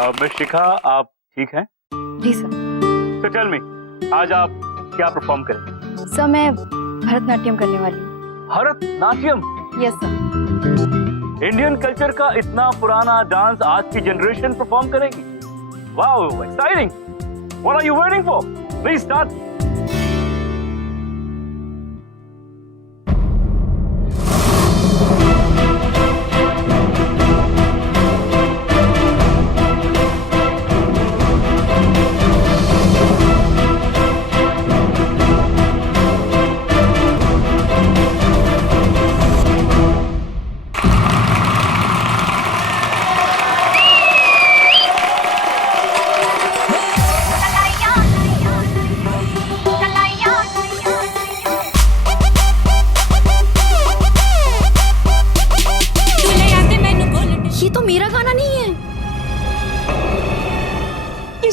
Miss शिखा, आप ठीक हैं? जी सर। तो टेल मी, आज आप क्या परफॉर्म करेंगे? सर मैं भरतनाट्यम करने वाली हूँ। Bharatanatyam? Yes sir. Indian culture का इतना पुराना डांस आज की जनरेशन परफॉर्म करेगी? Wow, exciting! What are you waiting for? Please start.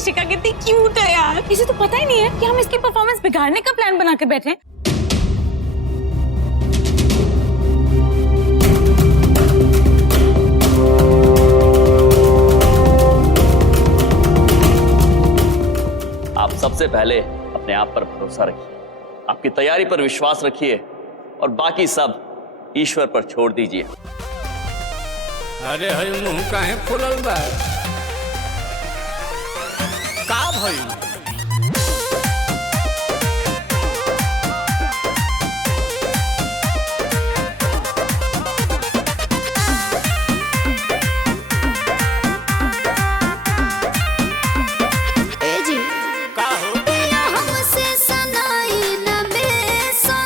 Shikha कितनी क्यूट है यार। इसे तो पता ही नहीं है कि हम इसकी परफॉर्मेंस बिगाड़ने का प्लान बना के बैठे हैं। आप सबसे पहले अपने आप पर भरोसा रखिए, आपकी तैयारी पर विश्वास रखिए और बाकी सब ईश्वर पर छोड़ दीजिए। अरे हई मुंह काहे फुलल बा? का भइल?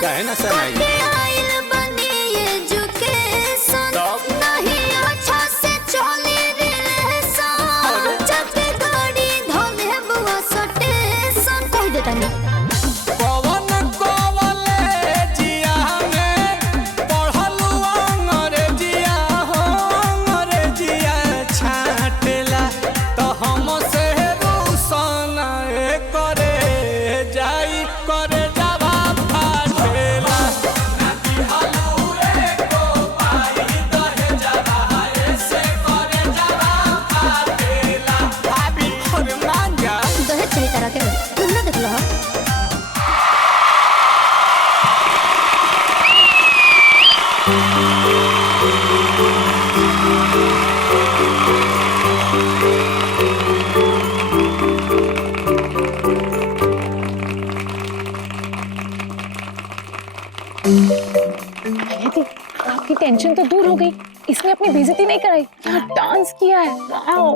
काहे ना सनाई? आपकी टेंशन तो दूर हो गई। इसने अपनी बेइज्जती नहीं कराई, क्या डांस किया है। वाओ।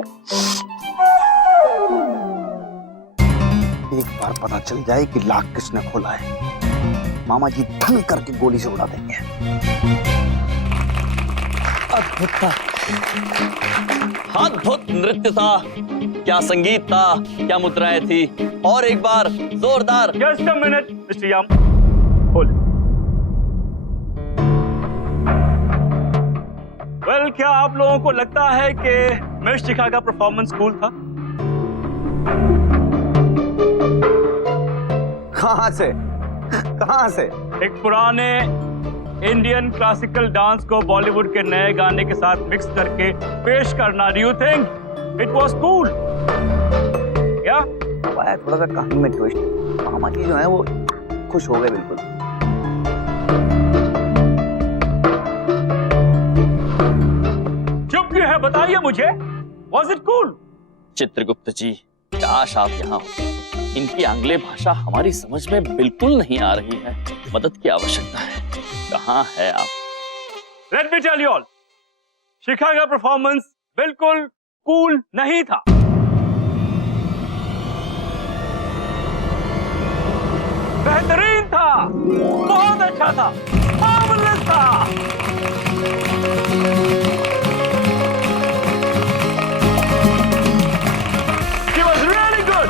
एक बार पता चल जाए कि लाख किसने खोला है, मामा जी धन करके गोली से उड़ा देंगे। अद्भुत था, अद्भुत नृत्य था, क्या संगीत था, क्या मुद्राएं थी। और एक बार जोरदार। Just a minute mister yam, hold. Well, क्या आप लोगों को लगता है कि मिस शिखा का परफॉर्मेंस कूल था? कहां से? कहां से? एक पुराने इंडियन क्लासिकल डांस को बॉलीवुड के नए गाने के साथ मिक्स करके पेश करना, do you think it was cool? क्या थोड़ा सा कहानी में ट्विस्ट। मामा जी जो है वो खुश हो गए बिल्कुल। चुप क्यों है, बताइए मुझे, वाज इट कूल? चित्रगुप्त जी, काश आप यहाँ हो। इनकी आंग्लेय भाषा हमारी समझ में बिल्कुल नहीं आ रही है, मदद की आवश्यकता है। कहाँ है आप? Let me tell you all, Shikha का परफॉर्मेंस बिल्कुल कूल नहीं था। बेहतरीन था, बहुत अच्छा था, मार्वेलस था। She was really good.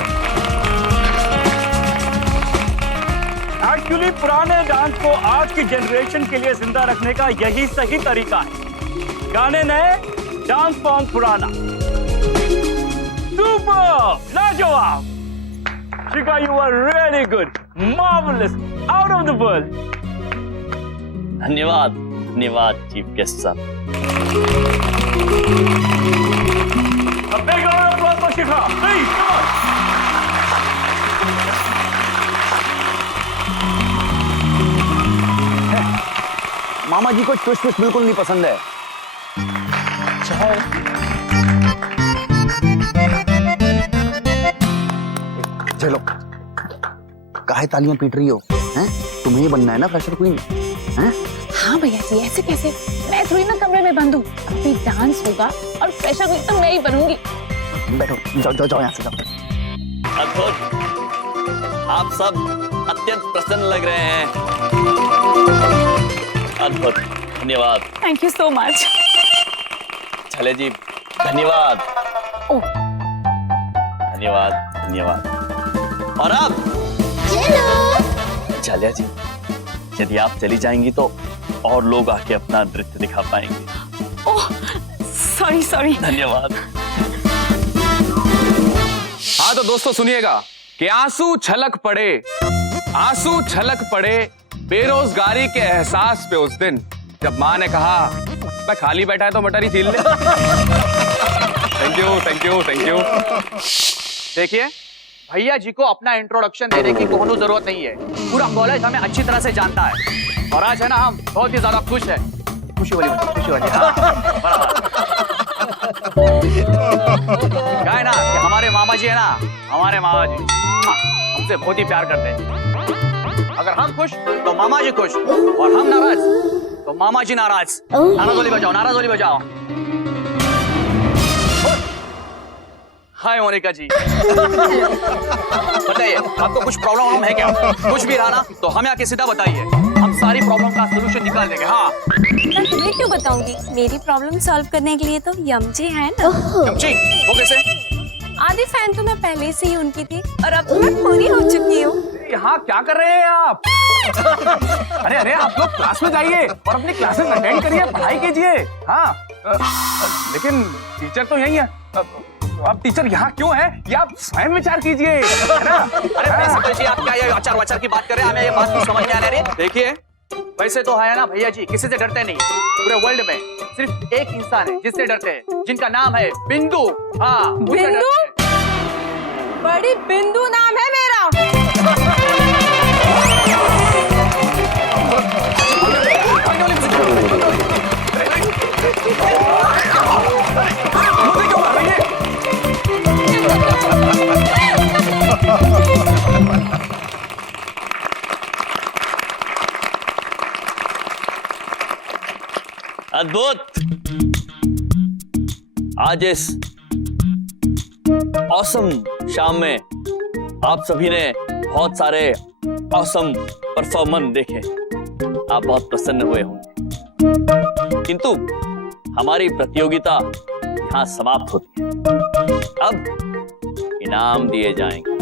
Actually, पुराने डांस को आज की जनरेशन के लिए जिंदा रखने का यही सही तरीका है। गाने नए, डांस फॉर्म पुराना। सुपर, लाजवाब। Shikha, you were really good, marvelous, out of the world. धन्यवाद, धन्यवाद चीफ गेस्ट साहब। A big round of applause के खिलाफ प्लीज कम ऑन। मामा जी को ट्विस्ट ट्विस्ट बिल्कुल नहीं पसंद है। चलो, काहे तालियां पीट रही हो? हैं? तुम्हें ही बनना है ना फ्रेशर क्वीन? हैं? हाँ भैया जी, ऐसे कैसे? मैं थोड़ी ना कमरे में बंद हूँ। अभी डांस होगा और फ्रेशर क्वीन तो मैं ही बनूंगी। बैठो, जाओ जाओ जाओ यहाँ से जाओ। अद्भुत, आप सब अत्यंत प्रसन्न लग रहे हैं। अद्भुत, धन्यवाद। Thank you so much. छले जी धन्यवाद। ओह, धन्यवाद धन्यवाद। और अब झालिया जी, यदि आप चली जाएंगी तो और लोग आके अपना नृत्य दिखा पाएंगे। ओह, सॉरी सॉरी। धन्यवाद। हाँ तो दोस्तों सुनिएगा कि आंसू छलक पड़े बेरोजगारी के एहसास पे उस दिन जब माँ ने कहा मैं खाली बैठा है तो मटर ही छील ले। Thank you thank you thank you. देखिए भैया जी को अपना इंट्रोडक्शन देने की कोनो जरूरत नहीं है। पूरा कॉलेज हमें अच्छी तरह से जानता है और आज है ना हम बहुत ही ज्यादा खुश हैं। खुशी वाली हाँ, क्या है ना कि हमारे मामा जी है ना, हमारे मामा जी हमसे बहुत ही प्यार करते हैं। अगर हम खुश तो मामा जी खुश और हम नाराज तो मामा जी नाराज। नाराजोली बजाओ, नाराजोली बजाओ। हाय मोनिका जी। बताइए आपको कुछ प्रॉब्लम है क्या? कुछ भी रहा ना तो हमें आके सीधा बताइए, हम सारी प्रॉब्लम का सलूशन निकाल देंगे। हाँ मैं तुम्हें क्यों बताऊंगी? मेरी प्रॉब्लम सॉल्व करने के लिए तो यमजी है ना। यमजी वो कैसे? आधी फैन तो मैं पहले से ही उनकी थी और अब तो मैं पूरी हो चुकी हूँ। यहाँ क्या कर रहे हैं आप? अरे अरे आप लोग क्लास में जाइए और अपनी क्लासेस अटेंड करिए, पढ़ाई कीजिए। हाँ लेकिन टीचर तो यही है। अब टीचर यहाँ क्यों है ये आप स्वयं विचार कीजिए, है ना? अरे प्रिंसिपल जी आप क्या ये आचार वाचार की बात कर रहे हैं? हमें ये बात समझ नहीं आ रही। देखिए वैसे तो है ना भैया जी, किसी से डरते नहीं। पूरे वर्ल्ड में सिर्फ एक इंसान है जिससे डरते हैं, जिनका नाम है बिंदु। हाँ बिंदु? बड़ी बिंदु नाम है मेरा। अद्भुत, आज इस ऑसम शाम में आप सभी ने बहुत सारे ऑसम परफॉर्मेंस देखे। आप बहुत प्रसन्न हुए होंगे, किंतु हमारी प्रतियोगिता यहां समाप्त होती है। अब इनाम दिए जाएंगे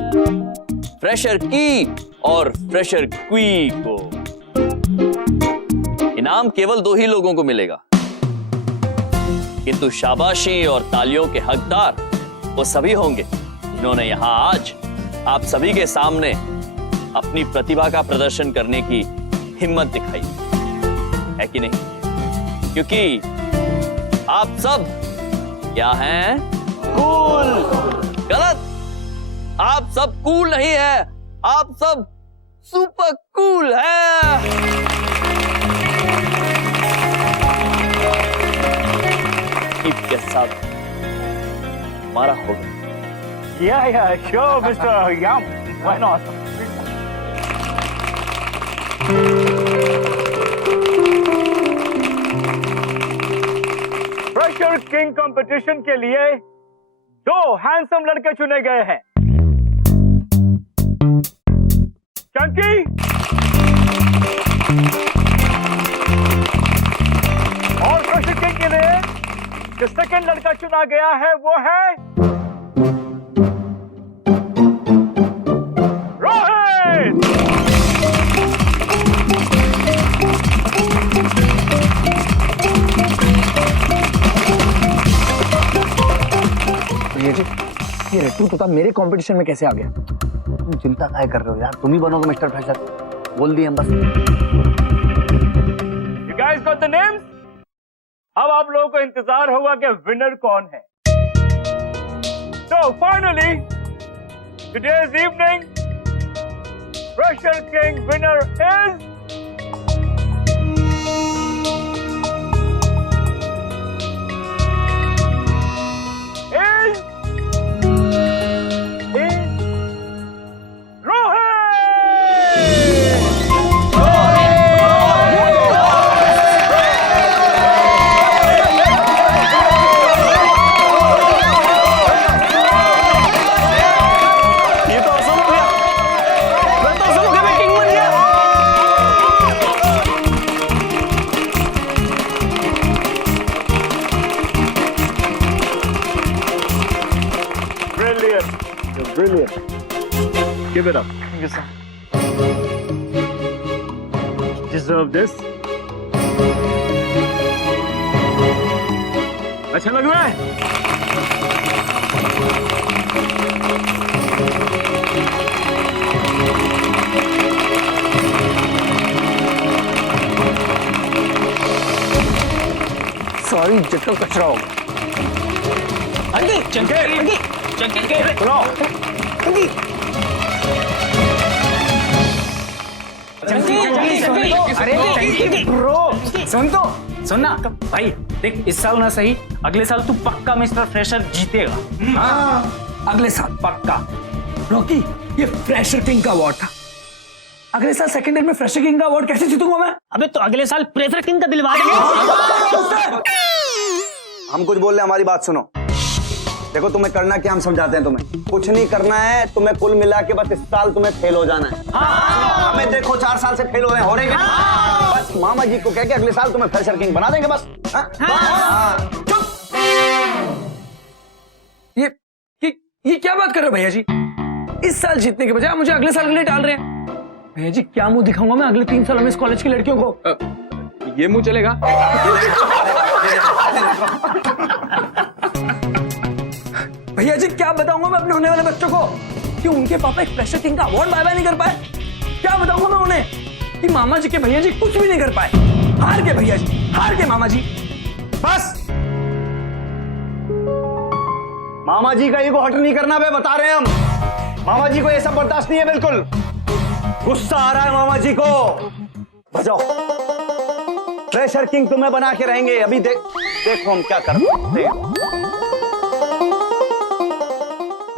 फ्रेशर की और फ्रेशर क्वी को। इनाम केवल 2 ही लोगों को मिलेगा, किंतु शाबाशी और तालियों के हकदार वो सभी होंगे जिन्होंने यहां आज आप सभी के सामने अपनी प्रतिभा का प्रदर्शन करने की हिम्मत दिखाई है कि नहीं? क्योंकि आप सब क्या हैं? कूल। गलत, आप सब कूल नहीं है, आप सब सुपर कूल है। के साथ हमारा होगा। Yeah, sure, Mr. Yum. Why not? Fresher king competition के लिए 2 हैंडसम लड़के चुने गए हैं। चंकी और फ्रेशर किंग के लिए जो सेकंड लड़का चुना गया है वो है रोहित। ये रट्टू तोता मेरे कंपटीशन में कैसे आ गया? तुम चिंता काहे कर रहे हो यार? तुम ही बनोगे मिस्टर फ्रेशर। बोल दिए हम बस। You guys got the names? अब आप लोगों को इंतजार होगा कि विनर कौन है। So finally, today's evening, Fresher King winner is brilliant. Give it up. Thank you, sir. Deserve this. अच्छा लग रहा है? सॉरी जितना कचरा हो अंडी चंके सुनो अरे ब्रो सुनना भाई देख इस साल ना सही अगले साल तू पक्का मिस्टर फ्रेशर जीतेगा। हाँ अगले साल पक्का। रॉकी ये फ्रेशर किंग का अवार्ड था, अगले साल सेकंड ईयर में फ्रेशर किंग का अवार्ड कैसे जीतूंगा मैं? अबे तो अगले साल प्रेशर किंग का दिलवा देंगे। हम कुछ बोल रहे हैं, हमारी बात सुनो। देखो तुम्हें करना क्या, हम समझाते हैं तुम्हें। कुछ नहीं करना है तुम्हें, कुल मिला के बस इस साल तुम्हें फेल हो जाना है। हमें देखो 4 साल से फेल हो रहे हैं बस मामा जी को कह के अगले साल तुम्हें फ्रेशर किंग बना देंगे बस। ये क्या बात कर रहे हो भैया जी? इस साल जीतने के बजाय मुझे अगले साल के लिए डाल रहे हैं। भैया जी क्या मुंह दिखाऊंगा मैं अगले 3 सालों में इस कॉलेज की लड़कियों को? ये मुंह चलेगा? भैया जी क्या बताऊंगा मैं अपने होने वाले बच्चों को कि उनके पापा एक फ्रेशर किंग का अवार्ड बाय बाय नहीं कर पाए? क्या बताऊंगा मैं उन्हें कि मामा जी के भैया जी कुछ भी नहीं कर पाए? हार के भैया जी, हार के मामा जी। बस मामा जी का ईगो हर्ट नहीं करना बे, बता रहे हैं हम। मामा जी को ये सब बर्दाश्त नहीं है, बिल्कुल गुस्सा आ रहा है मामा जी को। बजाओ फ्रेशर किंग तुम्हें बना के रहेंगे। अभी देखो हम क्या कर सकते हैं।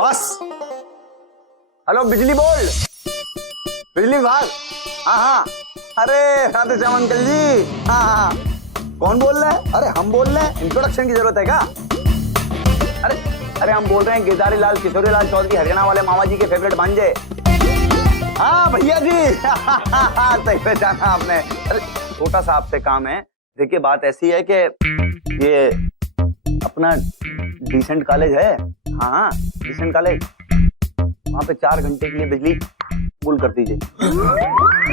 बस हेलो बिजली बोर्ड, बिजली विभाग। हाँ अरे राधे श्याम अंकल जी। हाँ कौन बोल रहा है? अरे हम बोल रहे हैं, इंट्रोडक्शन की जरूरत है क्या? अरे हम बोल रहे हैं केदारी लाल किशोरी लाल चौधरी, हरियाणा वाले मामा जी के फेवरेट भांजे। हाँ भैया जी सही पहचाना आपने। अरे छोटा सा आपसे काम है। देखिए बात ऐसी है कि ये अपना डिसेंट कॉलेज है। हाँ डिसेंट कॉलेज, वहां पे 4 घंटे के लिए बिजली गुल कर दीजिए।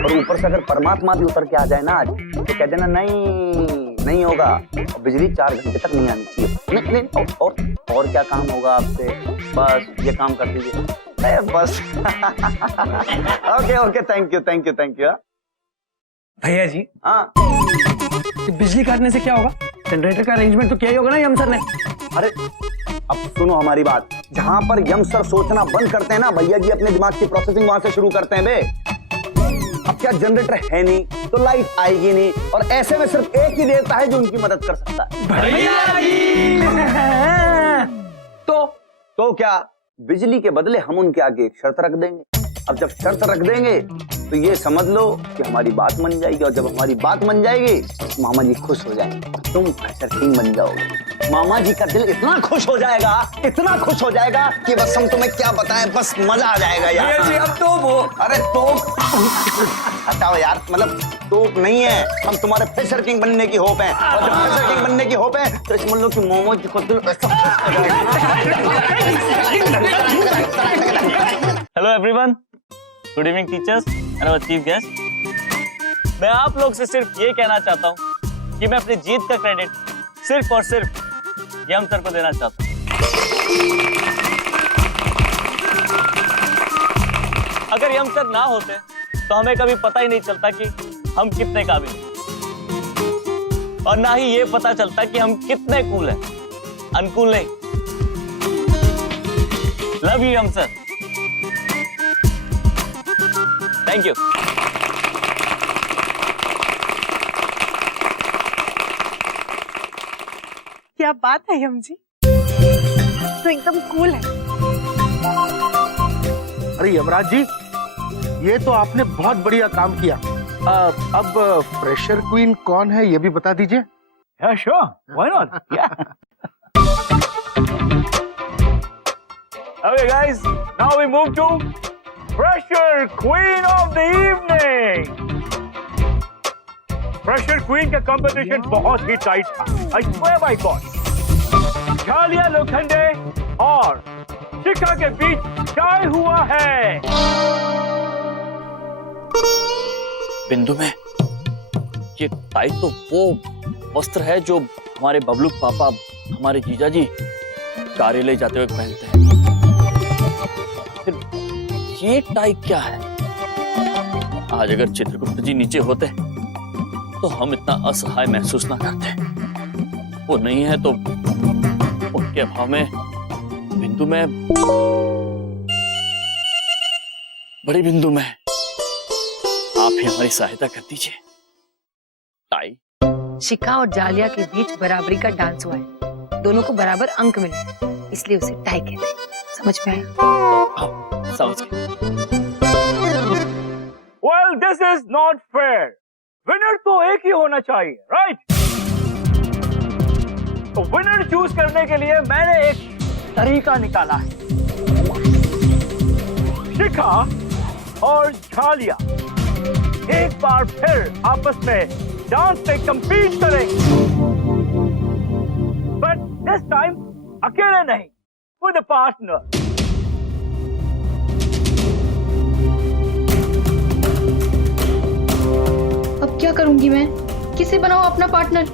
और ऊपर से अगर परमात्मा भी उतर के आ जाए ना आज, तो कह देना नहीं होगा, और बिजली 4 घंटे तक नहीं आनी चाहिए। नहीं और क्या काम होगा आपसे? बस ये काम कर दीजिए बस। Okay thank you. भैया जी हाँ बिजली काटने से क्या होगा? जनरेटर का अरेंजमेंट तो किया ही होगा ना यम सर ने। अरे अब सुनो हमारी बात, जहां पर यम सर सोचना बंद करते हैं ना, भैया जी अपने दिमाग की प्रोसेसिंग वहां से शुरू करते हैं बे। अब क्या जनरेटर है नहीं तो लाइट आएगी नहीं, और ऐसे में सिर्फ एक ही देवता है जो उनकी मदद कर सकता है, भैया जी। तो क्या बिजली के बदले हम उनके आगे एक शर्त रख देंगे। अब जब शर्त रख देंगे तो ये समझ लो कि हमारी बात मान जाएगी, और जब हमारी बात मान जाएगी तो मामा जी खुश हो जाएंगे और तुम फ्रेशर किंग बन जाओगे। मामा जी का दिल इतना खुश हो जाएगा कि बस हम तुम्हें क्या बताएं, बस मजा आ जाएगा यार। भैया जी अब तो वो अरे तोप हटाओ यार, मतलब तोप नहीं है, हम तुम्हारे फ्रेशर किंग बनने की होप है, और जब फ्रेशर किंग बनने की होप है तो समझ लो कि मोमो जी को दिल hello everyone, good evening teachers and our chief guest. मैं आप लोग से सिर्फ ये कहना चाहता हूँ कि मैं अपनी जीत का क्रेडिट सिर्फ और सिर्फ यम सर को देना चाहता हूँ। अगर यम सर ना होते तो हमें कभी पता ही नहीं चलता कि हम कितने काबिल हैं, और ना ही ये पता चलता कि हम कितने कूल हैं। अनकूल नहीं, लव यू हम सर। Thank you. क्या बात है यम जी, तो एकदम कूल है। अरे यमराज जी, ये तो आपने बहुत बढ़िया काम किया। अब फ्रेशर क्वीन कौन है ये भी बता दीजिए। Yeah, sure. Why not? Yeah. Okay, guys. Now we move to Fresher Queen of the Evening. Fresher Queen का competition बहुत ही tight था. I swear by God. झालिया Lokhande और शिखा के बीच टाई हुआ है। बिंदु में ये टाई तो वो वस्त्र है जो हमारे बबलू पापा हमारे जीजा जी कार्यालय जाते हुए पहनते हैं। फिर ये टाई क्या है? आज अगर चित्रगुप्त जी नीचे होते तो हम इतना असहाय महसूस ना करते। वो नहीं है तो उनके अभाव में बिंदु में, बड़ी बिंदु में आप ही हमारी सहायता कर दीजिए। टाई शिखा और जालिया के बीच बराबरी का डांस हुआ है, दोनों को बराबर अंक मिले, इसलिए उसे टाई कहते हैं। समझ में आया? समझ गए। Well, this is not fair. Winner तो एक ही होना चाहिए, राइट? तो विनर चूज करने के लिए मैंने एक तरीका निकाला है। शिखा और झालिया एक बार फिर आपस में डांस पे कंपीट करेंगे, बट दिस टाइम अकेले नहीं, विद अ पार्टनर। अब क्या करूंगी मैं? किसे बनाऊं अपना पार्टनर?